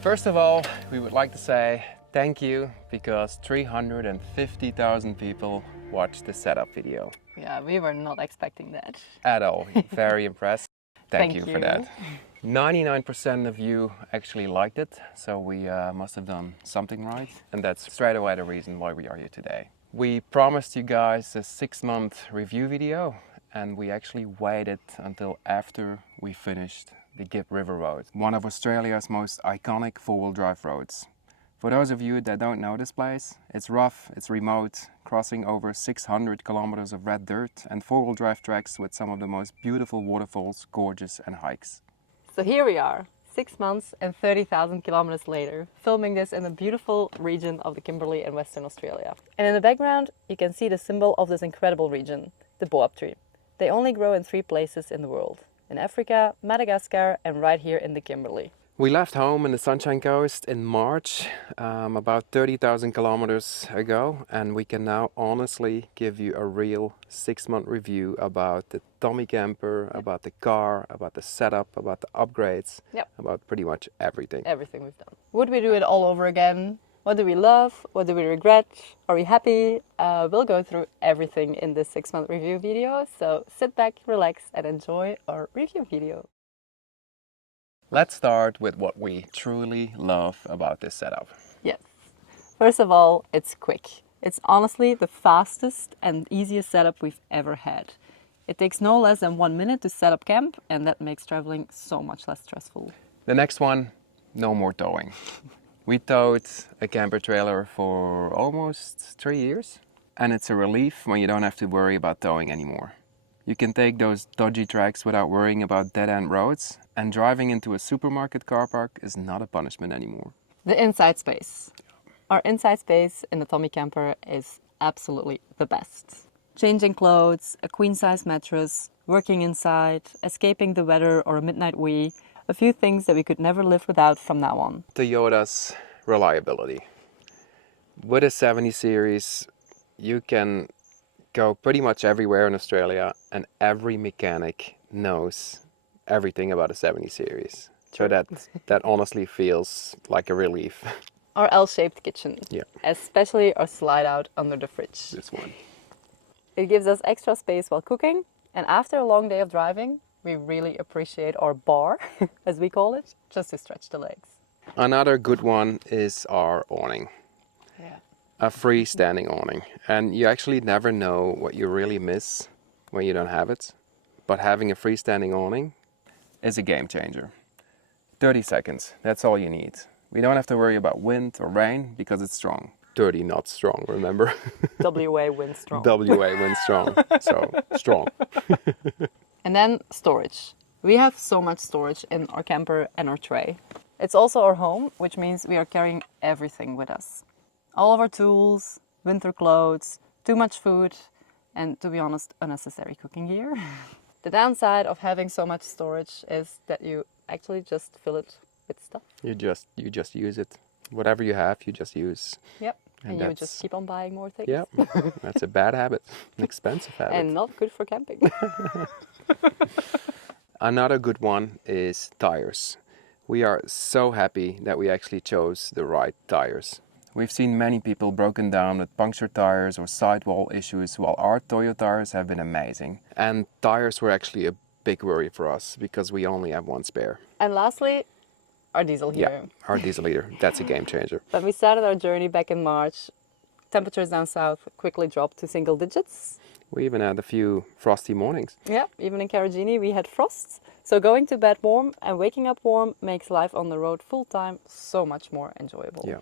First of all, we would like to say thank you because 350,000 people watched the setup video. Yeah, we were not expecting that. At all. Very impressed. Thank you for you. that. 99% of you actually liked it, so we must have done something right. And that's straight away the reason why we are here today. We promised you guys a 6-month review video, and we actually waited until after we finished the Gibb River Road, one of Australia's most iconic four-wheel drive roads. For those of you that don't know this place, it's rough, it's remote, crossing over 600 kilometers of red dirt and four-wheel drive tracks with some of the most beautiful waterfalls, gorges and hikes. So here we are, 6 months and 30,000 kilometers later, filming this in the beautiful region of the Kimberley in Western Australia. And in the background, you can see the symbol of this incredible region, the boab tree. They only grow in 3 places in the world, in Africa, Madagascar and right here in the Kimberley. We left home in the Sunshine Coast in March, about 30,000 kilometers ago, and we can now honestly give you a real 6-month review about the Tommy Camper, about the car, about the setup, about the upgrades, about pretty much everything. Everything we've done. Would we do it all over again? What do we love? What do we regret? Are we happy? We'll go through everything in this 6-month review video, so sit back, relax and enjoy our review video. Let's start with what we truly love about this setup. Yes. First of all, it's quick. It's honestly the fastest and easiest setup we've ever had. It takes no less than 1 minute to set up camp, and that makes traveling so much less stressful. The next one, no more towing. We towed a camper trailer for almost 3 years, and it's a relief when you don't have to worry about towing anymore. You can take those dodgy tracks without worrying about dead-end roads, and driving into a supermarket car park is not a punishment anymore. The inside space. Our inside space in the Tommy Camper is absolutely the best. Changing clothes, a queen-size mattress, working inside, escaping the weather or a midnight wee, a few things that we could never live without from now on. Toyota's reliability. With a 70 series, you can go pretty much everywhere in Australia and every mechanic knows everything about a 70 series. So that honestly feels like a relief. Our L-shaped kitchen, especially our slide out under the fridge. This one. It gives us extra space while cooking, and after a long day of driving, we really appreciate our bar, as we call it, just to stretch the legs. Another good one is our awning. A freestanding awning, and you actually never know what you really miss when you don't have it, but having a freestanding awning is a game changer. 30 seconds, that's all you need. We don't have to worry about wind or rain because it's strong. 30 knots strong, remember? WA wind strong. WA wind strong, so strong. And then storage. We have so much storage in our camper and our tray. It's also our home, which means we are carrying everything with us. All of our tools, winter clothes, too much food, and to be honest, unnecessary cooking gear. The downside of having so much storage is that you actually just fill it with stuff. You just use it. Whatever you have, you just use. Yep. And you just keep on buying more things. Yep. That's a bad habit, an expensive habit. And not good for camping. Another good one is tires. We are so happy that we actually chose the right tires. We've seen many people broken down with punctured tires or sidewall issues, while our Toyo tires have been amazing. And tires were actually a big worry for us because we only have one spare. And lastly, our diesel heater. Yeah, our diesel heater. That's a game changer. When we started our journey back in March, temperatures down south quickly dropped to single digits. We even had a few frosty mornings. Yeah, even in Karajini we had frosts. So going to bed warm and waking up warm makes life on the road full-time so much more enjoyable. Yeah.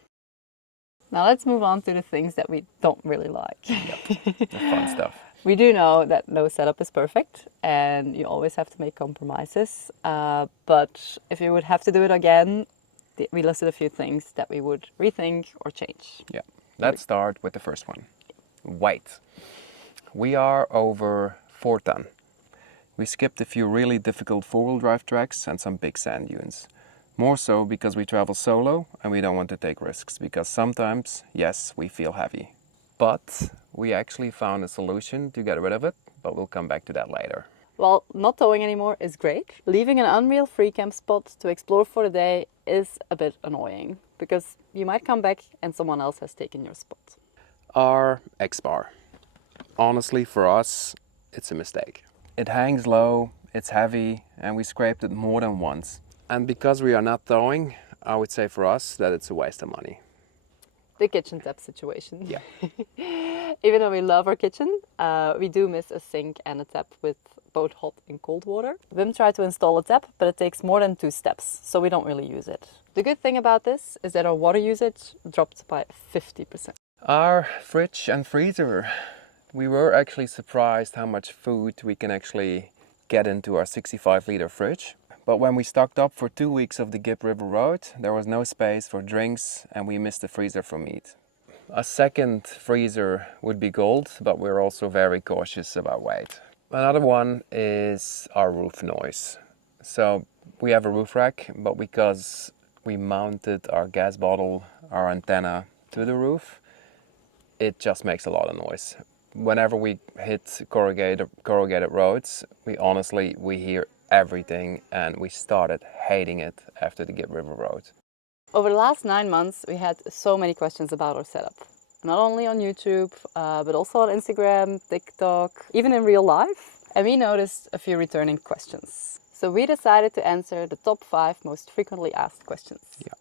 Now let's move on to the things that we don't really like. The fun stuff. We do know that no setup is perfect and you always have to make compromises. But if you would have to do it again, we listed a few things that we would rethink or change. Yeah. Let's start with the first one. Weight. We are over 4 ton. We skipped a few really difficult four-wheel drive tracks and some big sand dunes. More so because we travel solo and we don't want to take risks, because sometimes, yes, we feel heavy. But we actually found a solution to get rid of it, but we'll come back to that later. Well, not towing anymore is great. Leaving an unreal free camp spot to explore for the day is a bit annoying because you might come back and someone else has taken your spot. Our X-bar. Honestly, for us, it's a mistake. It hangs low, it's heavy, and we scraped it more than once. And because we are not throwing, I would say for us that it's a waste of money. The kitchen tap situation. Yeah. Even though we love our kitchen, we do miss a sink and a tap with both hot and cold water. Wim tried to install a tap, but it takes more than 2 steps, so we don't really use it. The good thing about this is that our water usage dropped by 50%. Our fridge and freezer. We were actually surprised how much food we can actually get into our 65-liter fridge. But when we stocked up for 2 weeks of the Gibb River Road, there was no space for drinks and we missed the freezer for meat. A second freezer would be gold, but we're also very cautious about weight. Another one is our roof noise. So we have a roof rack, but because we mounted our gas bottle, our antenna to the roof, it just makes a lot of noise. Whenever we hit corrugated roads, we hear everything and we started hating it after the Gibb River Road. Over the last 9 months, we had so many questions about our setup. Not only on YouTube, but also on Instagram, TikTok, even in real life. And we noticed a few returning questions. So we decided to answer the top 5 most frequently asked questions. Yeah.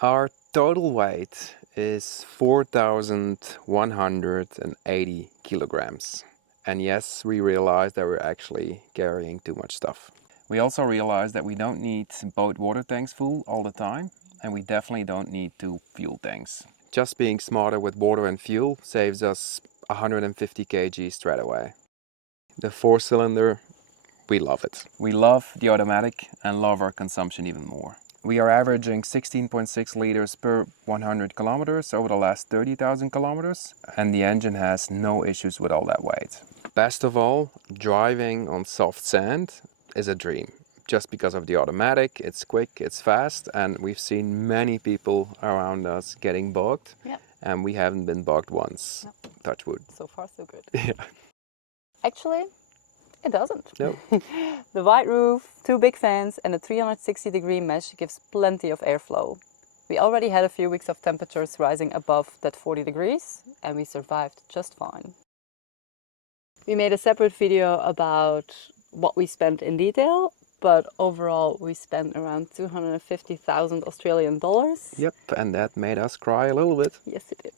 Our total weight is 4,180 kilograms. And yes, we realized that we're actually carrying too much stuff. We also realized that we don't need both water tanks full all the time. And we definitely don't need 2 fuel tanks. Just being smarter with water and fuel saves us 150 kg straight away. The 4-cylinder, we love it. We love the automatic and love our consumption even more. We are averaging 16.6 liters per 100 kilometers over the last 30,000 kilometers, and the engine has no issues with all that weight. Best of all, driving on soft sand is a dream. Just because of the automatic, it's quick, it's fast, and we've seen many people around us getting bogged, and we haven't been bogged once. No. Touch wood. So far, so good. Yeah. Actually, it doesn't. No. The wide roof, 2 big fans, and a 360-degree mesh gives plenty of airflow. We already had a few weeks of temperatures rising above that 40 degrees, and we survived just fine. We made a separate video about what we spent in detail, but overall we spent around 250,000 Australian dollars. Yep, and that made us cry a little bit. Yes, it did.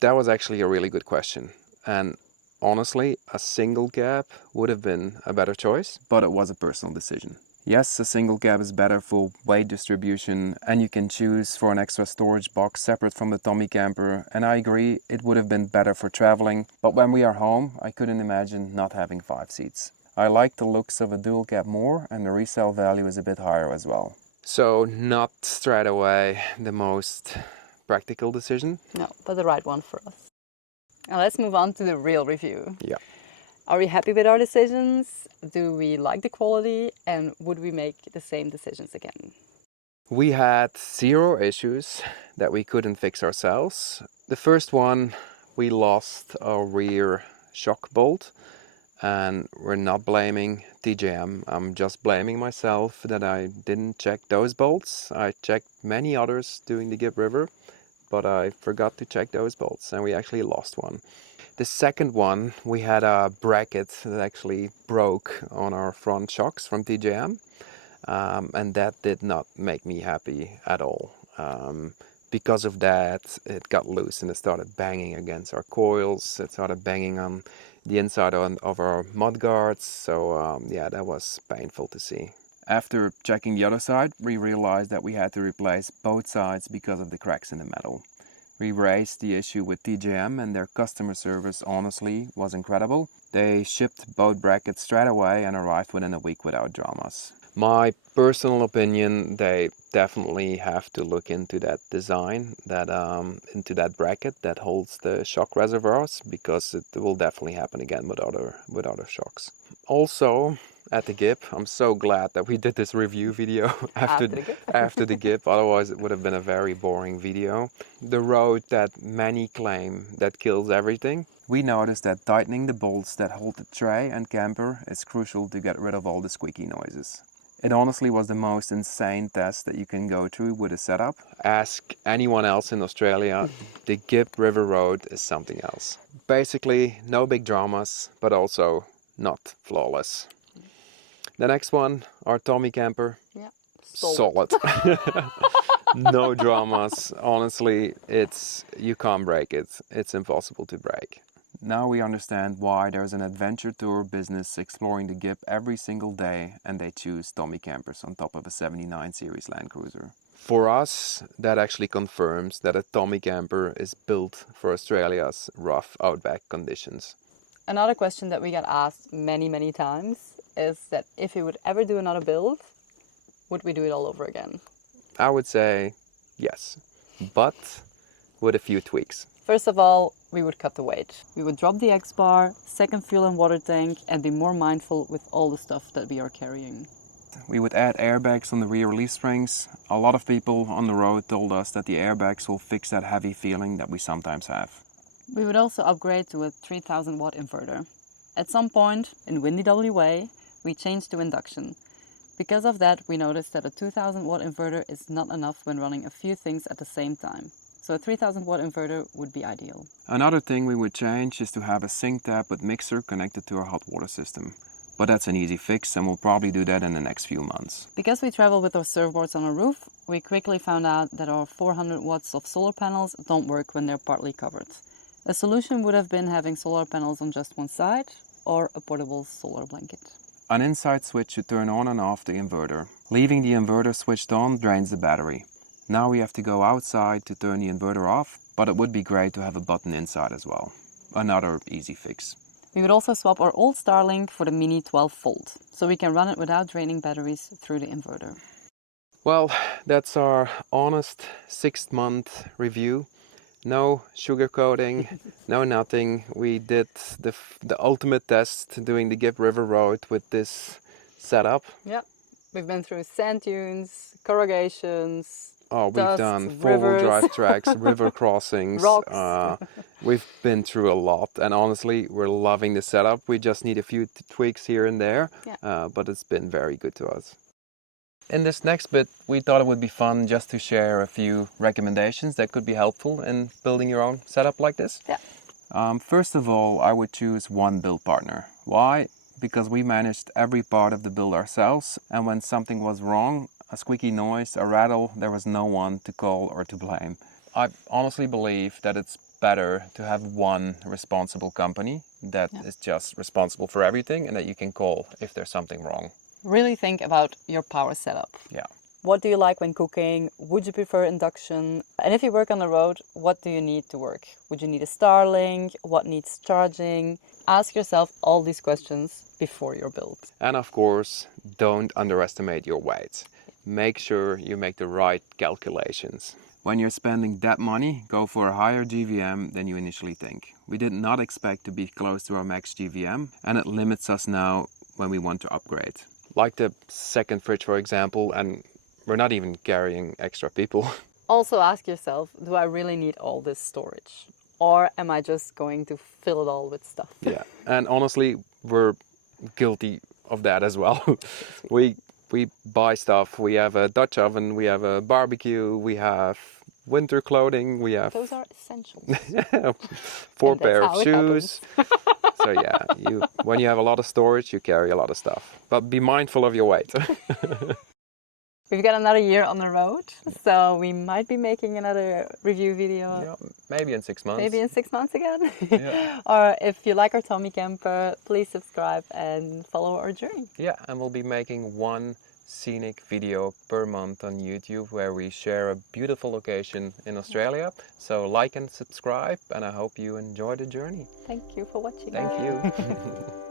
That was actually a really good question. And honestly, a single cab would have been a better choice, but it was a personal decision. Yes, a single cab is better for weight distribution, and you can choose for an extra storage box separate from the Tommy Camper, and I agree, it would have been better for traveling, but when we are home, I couldn't imagine not having 5 seats. I like the looks of a dual cab more, and the resale value is a bit higher as well. So not straight away the most practical decision. No, but the right one for us. Now let's move on to the real review. Yeah. Are we happy with our decisions? Do we like the quality? And would we make the same decisions again? We had 0 issues that we couldn't fix ourselves. The first one, we lost our rear shock bolt. And we're not blaming TJM. I'm just blaming myself that I didn't check those bolts. I checked many others doing the Gibb River, but I forgot to check those bolts and we actually lost one. The second one, we had a bracket that actually broke on our front shocks from TJM, and that did not make me happy at all. Because of that, it got loose and it started banging against our coils. It started banging on the inside of our mudguards. So yeah, that was painful to see. After checking the other side, we realized that we had to replace both sides because of the cracks in the metal. We raised the issue with TJM and their customer service honestly was incredible. They shipped both brackets straight away and arrived within a week without dramas. My personal opinion, they definitely have to look into that design, into that bracket that holds the shock reservoirs, because it will definitely happen again with other shocks. Also, at the Gibb, I'm so glad that we did this review video after the Gibb, otherwise it would have been a very boring video. The road that many claim that kills everything. We noticed that tightening the bolts that hold the tray and camper is crucial to get rid of all the squeaky noises. It honestly was the most insane test that you can go through with a setup. Ask anyone else in Australia, the Gibb River Road is something else. Basically, no big dramas, but also not flawless. The next one, our Tommy Camper. Yeah. Solid. No dramas. Honestly, you can't break it. It's impossible to break. Now we understand why there's an adventure tour business exploring the Gibb every single day, and they choose Tommy Campers on top of a 79 series LandCruiser. For us, that actually confirms that a Tommy Camper is built for Australia's rough outback conditions. Another question that we get asked many times is that if we would ever do another build, would we do it all over again? I would say yes, but with a few tweaks. First of all, we would cut the weight. We would drop the X-bar, second fuel and water tank, and be more mindful with all the stuff that we are carrying. We would add airbags on the rear leaf springs. A lot of people on the road told us that the airbags will fix that heavy feeling that we sometimes have. We would also upgrade to a 3000 watt inverter. At some point, in windy WA, we changed to induction. Because of that, we noticed that a 2000 watt inverter is not enough when running a few things at the same time. So a 3000 watt inverter would be ideal. Another thing we would change is to have a sink tap with mixer connected to our hot water system. But that's an easy fix, and we'll probably do that in the next few months. Because we travel with our surfboards on our roof, we quickly found out that our 400 watts of solar panels don't work when they're partly covered. A solution would have been having solar panels on just one side or a portable solar blanket. An inside switch should turn on and off the inverter. Leaving the inverter switched on drains the battery. Now we have to go outside to turn the inverter off, but it would be great to have a button inside as well. Another easy fix. We would also swap our old Starlink for the Mini 12 volt, so we can run it without draining batteries through the inverter. Well, that's our honest 6-month review. No sugarcoating, no nothing. We did the ultimate test doing the Gibb River Road with this setup. Yeah, we've been through sand dunes, corrugations. Oh, we've done four-wheel drive tracks, river crossings. Rocks. We've been through a lot, and honestly, we're loving the setup. We just need a few tweaks here and there, but it's been very good to us. In this next bit, we thought it would be fun just to share a few recommendations that could be helpful in building your own setup like this. Yeah. First of all, I would choose one build partner. Why? Because we managed every part of the build ourselves, and when something was wrong, a squeaky noise, a rattle, there was no one to call or to blame. I honestly believe that it's better to have one responsible company that is just responsible for everything and that you can call if there's something wrong. Really think about your power setup. Yeah. What do you like when cooking? Would you prefer induction? And if you work on the road, what do you need to work? Would you need a Starlink? What needs charging? Ask yourself all these questions before your build. And of course, don't underestimate your weight. Make sure you make the right calculations. When you're spending that money, go for a higher GVM than you initially think. We did not expect to be close to our max GVM, and it limits us now when we want to upgrade. Like the second fridge, for example, and we're not even carrying extra people. Also ask yourself, do I really need all this storage? Or am I just going to fill it all with stuff? Yeah, and honestly, we're guilty of that as well. We buy stuff. We have a Dutch oven, we have a barbecue, we have winter clothing, we have... Those are essentials. 4 pair of shoes. So yeah, when you have a lot of storage, you carry a lot of stuff. But be mindful of your weight. We've got another year on the road, so we might be making another review video. Yeah, maybe in 6 months. Maybe in 6 months again. Yeah. Or if you like our Tommy Camper, please subscribe and follow our journey. Yeah, and we'll be making one scenic video per month on YouTube where we share a beautiful location in Australia. So like and subscribe, and I hope you enjoy the journey. Thank you for watching. Thank you.